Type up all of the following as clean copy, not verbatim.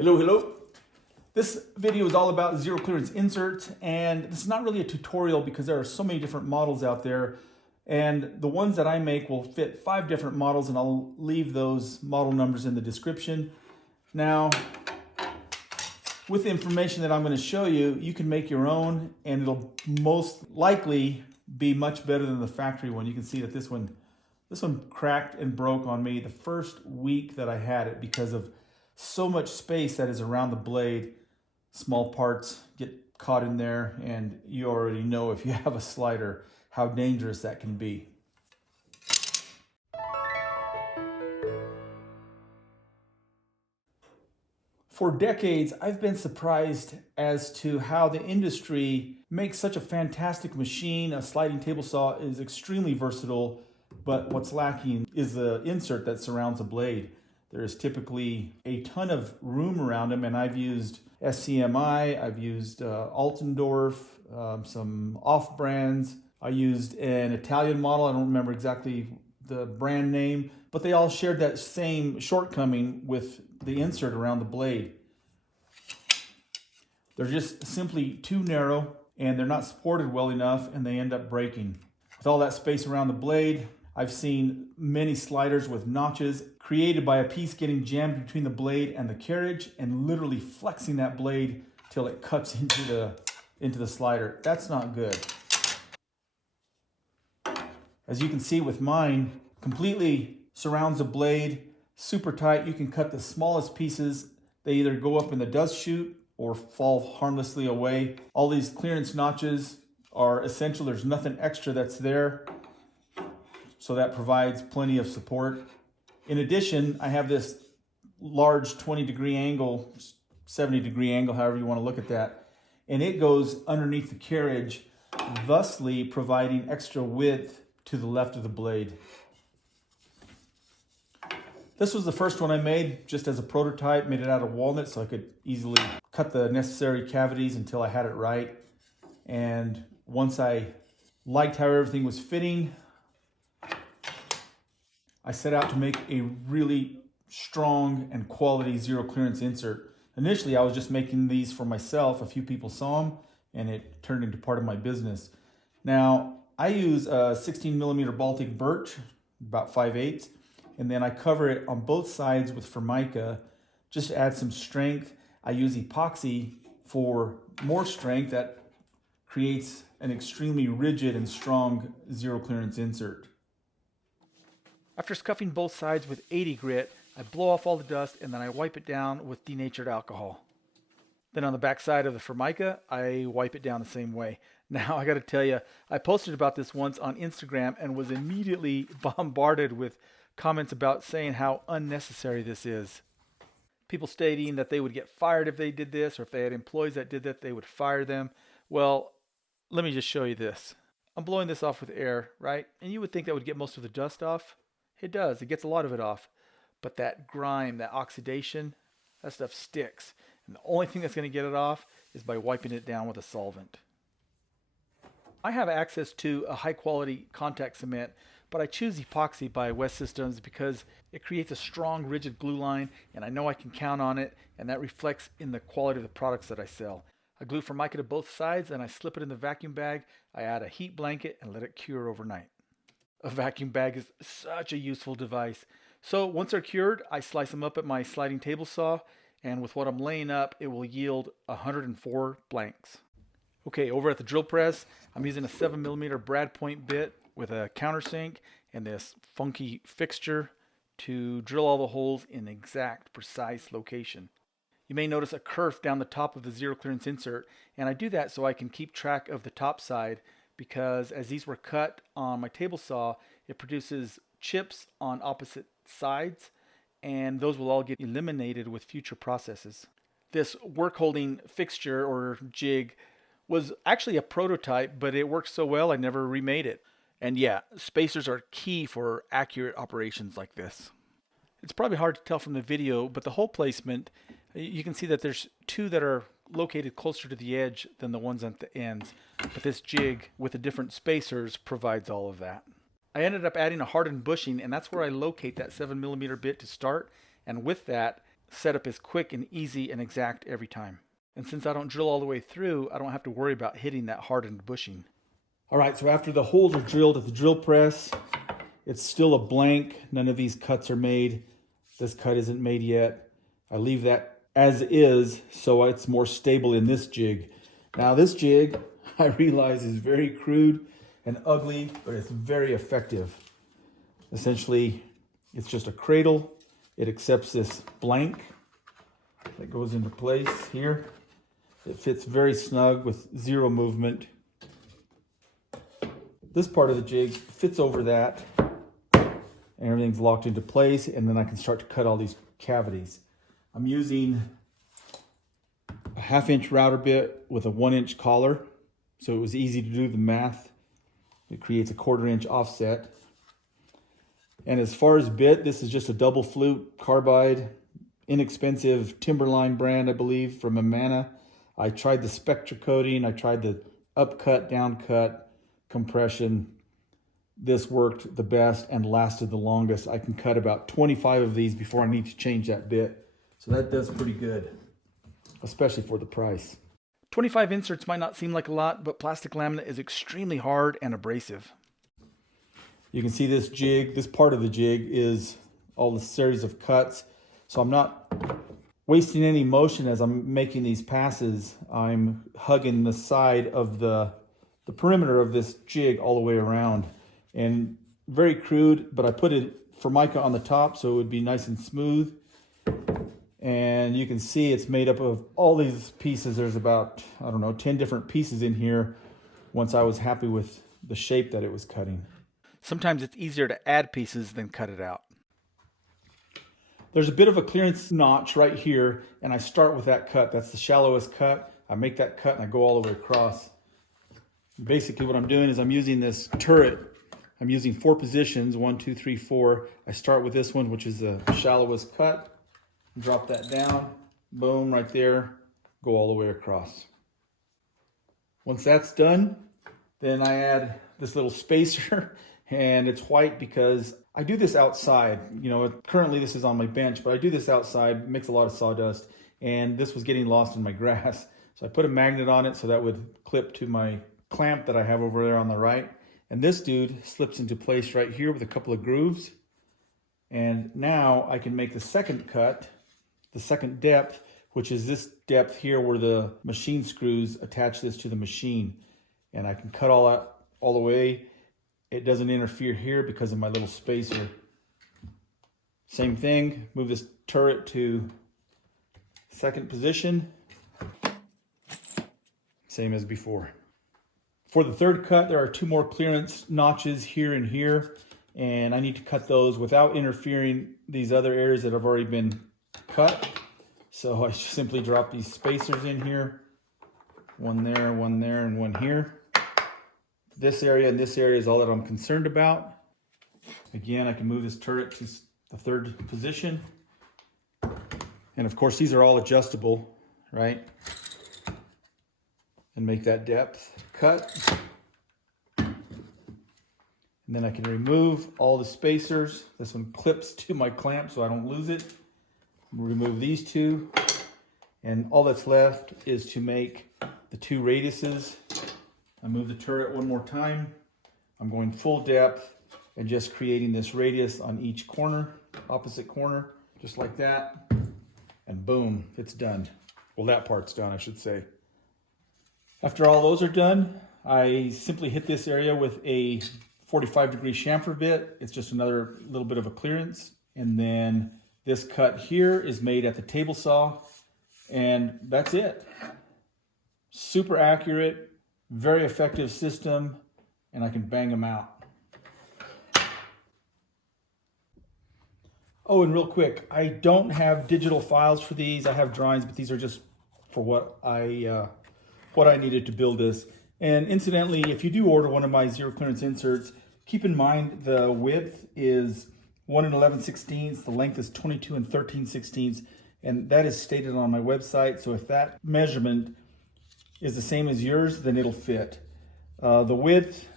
Hello, hello. This video is all about zero clearance inserts, and this is not really a tutorial because there are so many different models out there, and the ones that I make will fit 5 different models, and I'll leave those model numbers in the description. Now, with the information that I'm going to show you, you can make your own, and it'll most likely be much better than the factory one. You can see that this one cracked and broke on me the first week that I had it because of so much space that is around the blade. Small parts get caught in there, and you already know if you have a slider how dangerous that can be. For decades, I've been surprised as to how the industry makes such a fantastic machine. A sliding table saw is extremely versatile, but what's lacking is the insert that surrounds the blade. There is typically a ton of room around them, and I've used SCMI, I've used Altendorf, some off-brands. I used an Italian model, I don't remember exactly the brand name, but they all shared that same shortcoming with the insert around the blade. They're just simply too narrow, and they're not supported well enough, and they end up breaking. With all that space around the blade, I've seen many sliders with notches created by a piece getting jammed between the blade and the carriage and literally flexing that blade till it cuts into the slider. That's not good. As you can see with mine, completely surrounds the blade, super tight. You can cut the smallest pieces. They either go up in the dust chute or fall harmlessly away. All these clearance notches are essential. There's nothing extra that's there, so that provides plenty of support. In addition, I have this large 20-degree angle, 70-degree angle, however you want to look at that, and it goes underneath the carriage, thusly providing extra width to the left of the blade. This was the first one I made just as a prototype, made it out of walnut so I could easily cut the necessary cavities until I had it right. And once I liked how everything was fitting, I set out to make a really strong and quality zero clearance insert. Initially, I was just making these for myself. A few people saw them, and it turned into part of my business. Now, I use a 16mm Baltic birch, about 5/8, and then I cover it on both sides with Formica just to add some strength. I use epoxy for more strength that creates an extremely rigid and strong zero clearance insert. After scuffing both sides with 80 grit, I blow off all the dust and then I wipe it down with denatured alcohol. Then on the back side of the Formica, I wipe it down the same way. Now I gotta tell you, I posted about this once on Instagram and was immediately bombarded with comments about saying how unnecessary this is. People stating that they would get fired if they did this, or if they had employees that did that, they would fire them. Well, let me just show you this. I'm blowing this off with air, right? And you would think that would get most of the dust off. It does. It gets a lot of it off. But that grime, that oxidation, that stuff sticks. And the only thing that's going to get it off is by wiping it down with a solvent. I have access to a high quality contact cement, but I choose epoxy by West Systems because it creates a strong, rigid glue line, and I know I can count on it, and that reflects in the quality of the products that I sell. I glue Formica to both sides, and I slip it in the vacuum bag. I add a heat blanket and let it cure overnight. A vacuum bag is such a useful device. So once they're cured, I slice them up at my sliding table saw, and with what I'm laying up, it will yield 104 blanks. Okay, over at the drill press, I'm using a 7mm brad point bit with a countersink and this funky fixture to drill all the holes in exact, precise location. You may notice a kerf down the top of the zero clearance insert, and I do that so I can keep track of the top side, because as these were cut on my table saw, it produces chips on opposite sides, and those will all get eliminated with future processes. This work holding fixture or jig was actually a prototype, but it worked so well I never remade it. And yeah, spacers are key for accurate operations like this. It's probably hard to tell from the video, but the hole placement, you can see that there's 2 that are located closer to the edge than the ones at the ends, but this jig with the different spacers provides all of that. I ended up adding a hardened bushing, and that's where I locate that 7mm bit to start, and with that, Setup is quick and easy and exact every time. And since I don't drill all the way through, I don't have to worry about hitting that hardened bushing. All right, so after the holes are drilled at the drill press, it's still a blank. None of these cuts are made. This cut isn't made yet. I leave that as is so it's more stable in this jig. Now this jig, I realize, is very crude and ugly, but it's very effective. Essentially, it's just a cradle. It accepts this blank that goes into place here. It fits very snug with zero movement. This part of the jig fits over that, and everything's locked into place, and then I can start to cut all these cavities. I'm using a 1/2 inch router bit with a 1 inch collar, so it was easy to do the math. It creates a 1/4 inch offset. And as far as bit, this is just a double flute carbide, inexpensive Timberline brand, I believe, from Amana. I tried the Spectra coating, I tried the upcut, downcut, compression. This worked the best and lasted the longest. I can cut about 25 of these before I need to change that bit. So that does pretty good, especially for the price. 25 inserts might not seem like a lot, but plastic laminate is extremely hard and abrasive. You can see this jig, this part of the jig is all the series of cuts. So I'm not wasting any motion as I'm making these passes. I'm hugging the side of the perimeter of this jig all the way around. And very crude, but I put it Formica on the top so it would be nice and smooth. And you can see it's made up of all these pieces. There's about, 10 different pieces in here once I was happy with the shape that it was cutting. Sometimes it's easier to add pieces than cut it out. There's a bit of a clearance notch right here, and I start with that cut. That's the shallowest cut. I make that cut and I go all the way across. Basically what I'm doing is I'm using this turret. I'm using 4 positions, 1, 2, 3, 4. I start with this one, which is the shallowest cut. Drop that down, boom, right there, go all the way across. Once that's done, then I add this little spacer, and it's white because I do this outside. Currently this is on my bench, but I do this outside, makes a lot of sawdust, and this was getting lost in my grass. So I put a magnet on it so that would clip to my clamp that I have over there on the right. And this dude slips into place right here with a couple of grooves. And now I can make the second cut, the second depth, which is this depth here where the machine screws attach this to the machine. And I can cut all that all the way. It doesn't interfere here because of my little spacer. Same thing, move this turret to second position. Same as before. For the third cut, there are 2 more clearance notches here and here, and I need to cut those without interfering these other areas that have already been cut. So I simply drop these spacers in here, one there, and one here. This area and this area is all that I'm concerned about. Again, I can move this turret to the third position. And of course, these are all adjustable, right? And make that depth cut. And then I can remove all the spacers. This one clips to my clamp so I don't lose it. Remove these 2. And all that's left is to make the 2 radiuses. I move the turret one more time. I'm going full depth and just creating this radius on each corner, opposite corner, just like that. And boom, it's done. Well, that part's done, I should say. After all those are done, I simply hit this area with a 45-degree chamfer bit. It's just another little bit of a clearance. And then this cut here is made at the table saw, and that's it. Super accurate, very effective system, and I can bang them out. Oh, and real quick, I don't have digital files for these. I have drawings, but these are just for what I needed to build this. And incidentally, if you do order one of my zero clearance inserts, keep in mind the width is 1 11/16, the length is 22 13/16, and that is stated on my website. So if that measurement is the same as yours, then it'll fit. The width,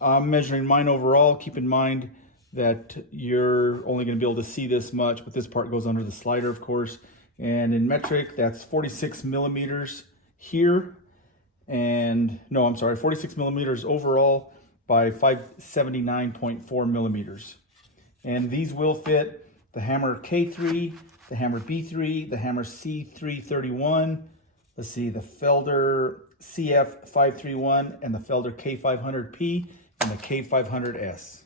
I'm measuring mine overall. Keep in mind that you're only going to be able to see this much, but this part goes under the slider, of course. And in metric, that's 46 millimeters here. And no, I'm sorry, 46 millimeters overall by 579.4 millimeters. And these will fit the hammer K3, the hammer B3, the hammer C331, let's see, the Felder CF-531, and the Felder K500P, and the K500S.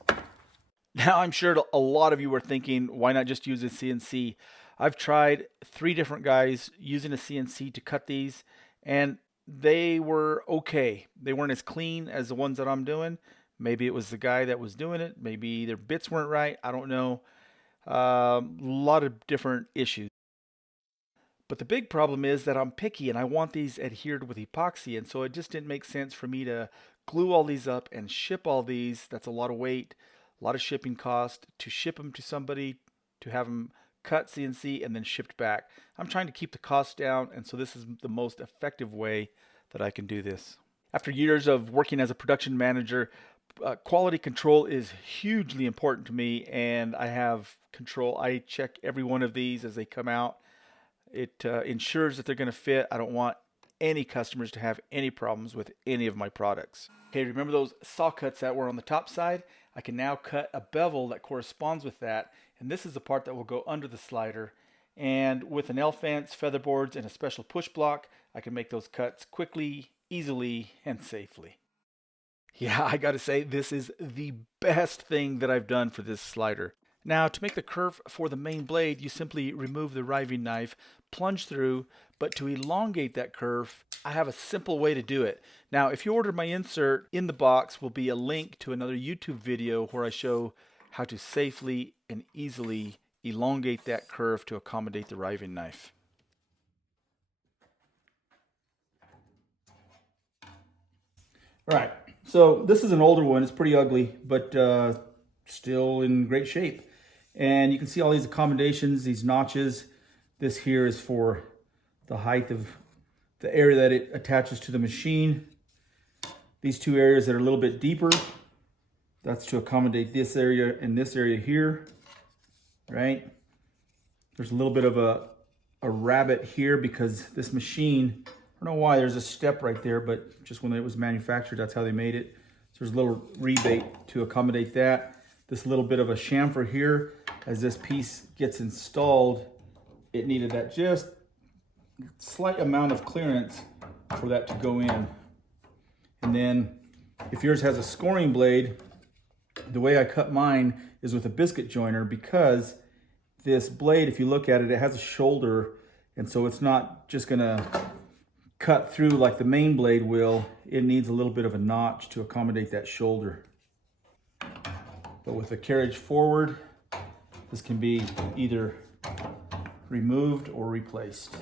Now I'm sure a lot of you are thinking, why not just use a CNC? I've tried 3 different guys using a CNC to cut these, and they were okay. They weren't as clean as the ones that I'm doing. Maybe it was the guy that was doing it. Maybe their bits weren't right. I don't know. A lot of different issues. But the big problem is that I'm picky and I want these adhered with epoxy, and so it just didn't make sense for me to glue all these up and ship all these. That's a lot of weight, a lot of shipping cost to ship them to somebody, to have them cut CNC and then shipped back. I'm trying to keep the cost down, and so this is the most effective way that I can do this. After years of working as a production manager, quality control is hugely important to me, and I have control. I check every one of these as they come out. It ensures that they're going to fit. I don't want any customers to have any problems with any of my products. Okay, remember those saw cuts that were on the top side? I can now cut a bevel that corresponds with that, and this is the part that will go under the slider. And with an L-fence, feather boards, and a special push block, I can make those cuts quickly, easily, and safely. Yeah, I gotta say, this is the best thing that I've done for this slider. Now, to make the curve for the main blade, you simply remove the riving knife, plunge through, but to elongate that curve, I have a simple way to do it. Now, if you order my insert, in the box will be a link to another YouTube video where I show how to safely and easily elongate that curve to accommodate the riving knife. All right, so this is an older one. It's pretty ugly, but still in great shape. And you can see all these accommodations, these notches. This here is for the height of the area that it attaches to the machine. These 2 areas that are a little bit deeper, that's to accommodate this area and this area here, right? There's a little bit of a rabbit here because this machine, I don't know why there's a step right there, but just when it was manufactured, that's how they made it. So there's a little rebate to accommodate that. This little bit of a chamfer here, as this piece gets installed, it needed that just slight amount of clearance for that to go in. And then if yours has a scoring blade, the way I cut mine is with a biscuit joiner, because this blade, if you look at it, it has a shoulder, and so it's not just gonna cut through like the main blade will. It needs a little bit of a notch to accommodate that shoulder. But with the carriage forward, this can be either removed or replaced.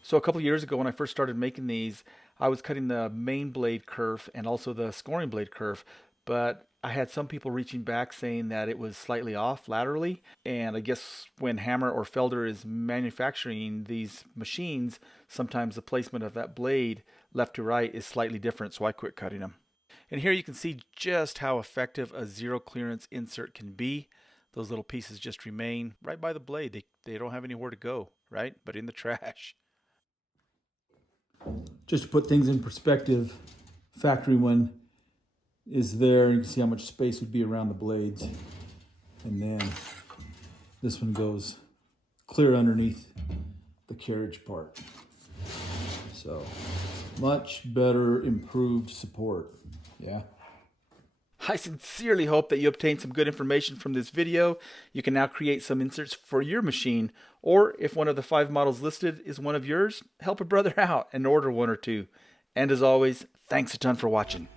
So a couple of years ago when I first started making these, I was cutting the main blade kerf and also the scoring blade kerf, but I had some people reaching back saying that it was slightly off laterally, and I guess when Hammer or Felder is manufacturing these machines, sometimes the placement of that blade left to right is slightly different, so I quit cutting them. And here you can see just how effective a zero clearance insert can be. Those little pieces just remain right by the blade. They don't have anywhere to go, right? But in the trash. Just to put things in perspective, factory one is there. You can see how much space would be around the blades. And then this one goes clear underneath the carriage part. So much better, improved support. Yeah. I sincerely hope that you obtained some good information from this video. You can now create some inserts for your machine, or if one of the 5 models listed is one of yours, help a brother out and order 1 or 2. And as always, thanks a ton for watching.